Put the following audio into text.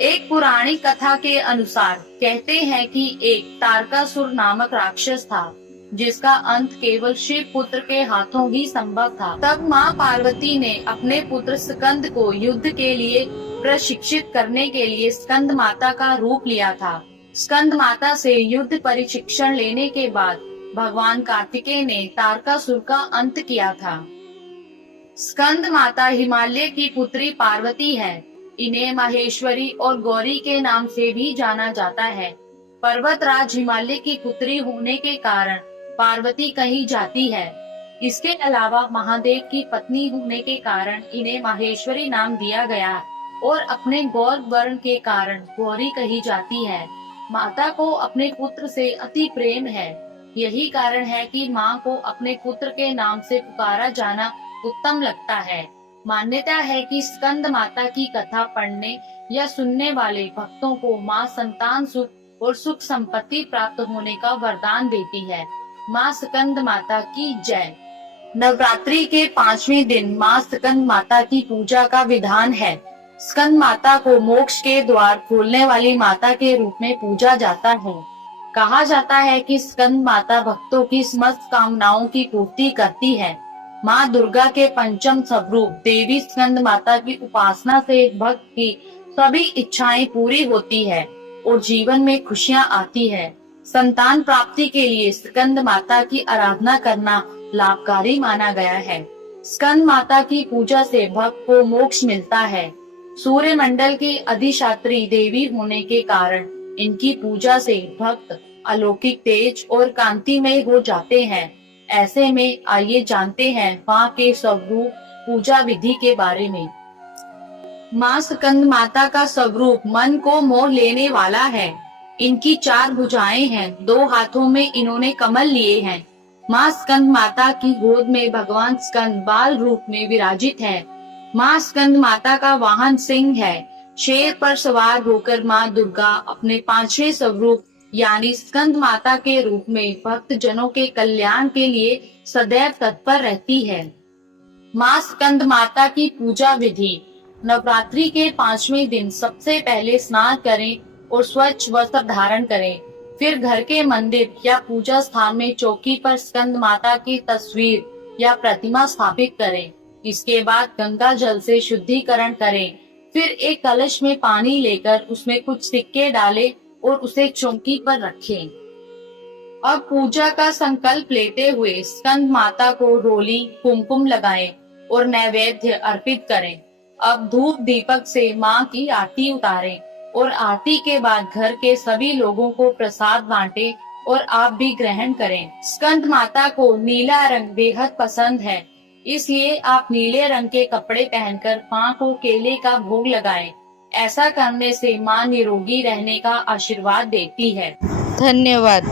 एक पुरानी कथा के अनुसार कहते हैं कि एक तारकासुर नामक राक्षस था जिसका अंत केवल शिव पुत्र के हाथों ही संभव था। तब माँ पार्वती ने अपने पुत्र स्कंद को युद्ध के लिए प्रशिक्षित करने के लिए स्कंद माता का रूप लिया था। स्कंद माता से युद्ध प्रशिक्षण लेने के बाद भगवान कार्तिकेय ने तारकासुर का अंत किया था। स्कंद माता हिमालय की पुत्री पार्वती है। इन्हें माहेश्वरी और गौरी के नाम से भी जाना जाता है। पर्वतराज हिमालय की पुत्री होने के कारण पार्वती कही जाती है। इसके अलावा महादेव की पत्नी होने के कारण इन्हें माहेश्वरी नाम दिया गया और अपने गौर वर्ण के कारण गौरी कही जाती है। माता को अपने पुत्र से अति प्रेम है। यही कारण है कि माँ को अपने पुत्र के नाम से पुकारा जाना उत्तम लगता है। मान्यता है कि स्कंद माता की कथा पढ़ने या सुनने वाले भक्तों को माँ संतान सुख और सुख संपत्ति प्राप्त होने का वरदान देती है। माँ स्कंद माता की जय। नवरात्रि के 5वें दिन माँ स्कंद माता की पूजा का विधान है। स्कंद माता को मोक्ष के द्वार खोलने वाली माता के रूप में पूजा जाता है। कहा जाता है कि स्कंद माता भक्तों की समस्त कामनाओं की पूर्ति करती है। माँ दुर्गा के पंचम स्वरूप देवी स्कंद माता की उपासना से भक्त की सभी इच्छाएं पूरी होती है और जीवन में खुशियाँ आती है। संतान प्राप्ति के लिए स्कंद माता की आराधना करना लाभकारी माना गया है। स्कंद माता की पूजा से भक्त को मोक्ष मिलता है। सूर्य मंडल की अधिष्ठात्री देवी होने के कारण इनकी पूजा से भक्त अलौकिक तेज और कांतिमय हो जाते हैं। ऐसे में आइए जानते हैं माँ के स्वरूप पूजा विधि के बारे में। माँ स्कंद माता का स्वरूप मन को मोह लेने वाला है। इनकी 4 भुजाएं हैं। 2 हाथों में इन्होंने कमल लिए हैं। माँ स्कंद माता की गोद में भगवान स्कंद बाल रूप में विराजित है। माँ स्कंद माता का वाहन सिंह है। शेर पर सवार होकर माँ दुर्गा अपने 5वें स्वरूप यानी स्कंद माता के रूप में भक्त जनों के कल्याण के लिए सदैव तत्पर रहती है। माँ स्कंद माता की पूजा विधि। नवरात्रि के 5वें दिन सबसे पहले स्नान करें और स्वच्छ वस्त्र धारण करें। फिर घर के मंदिर या पूजा स्थान में चौकी पर स्कंद माता की तस्वीर या प्रतिमा स्थापित करें। इसके बाद गंगा जल से शुद्धिकरण करें। फिर एक कलश में पानी लेकर उसमें कुछ सिक्के डालें और उसे चौकी पर रखें। अब पूजा का संकल्प लेते हुए स्कंद माता को रोली कुमकुम लगाएं और नैवेद्य अर्पित करें। अब धूप दीपक से माँ की आरती उतारें और आरती के बाद घर के सभी लोगों को प्रसाद बांटें और आप भी ग्रहण करें। स्कंद माता को नीला रंग बेहद पसंद है, इसलिए आप नीले रंग के कपड़े पहनकर माँ को केले का भोग लगाएं। ऐसा करने से माँ निरोगी रहने का आशीर्वाद देती है। धन्यवाद।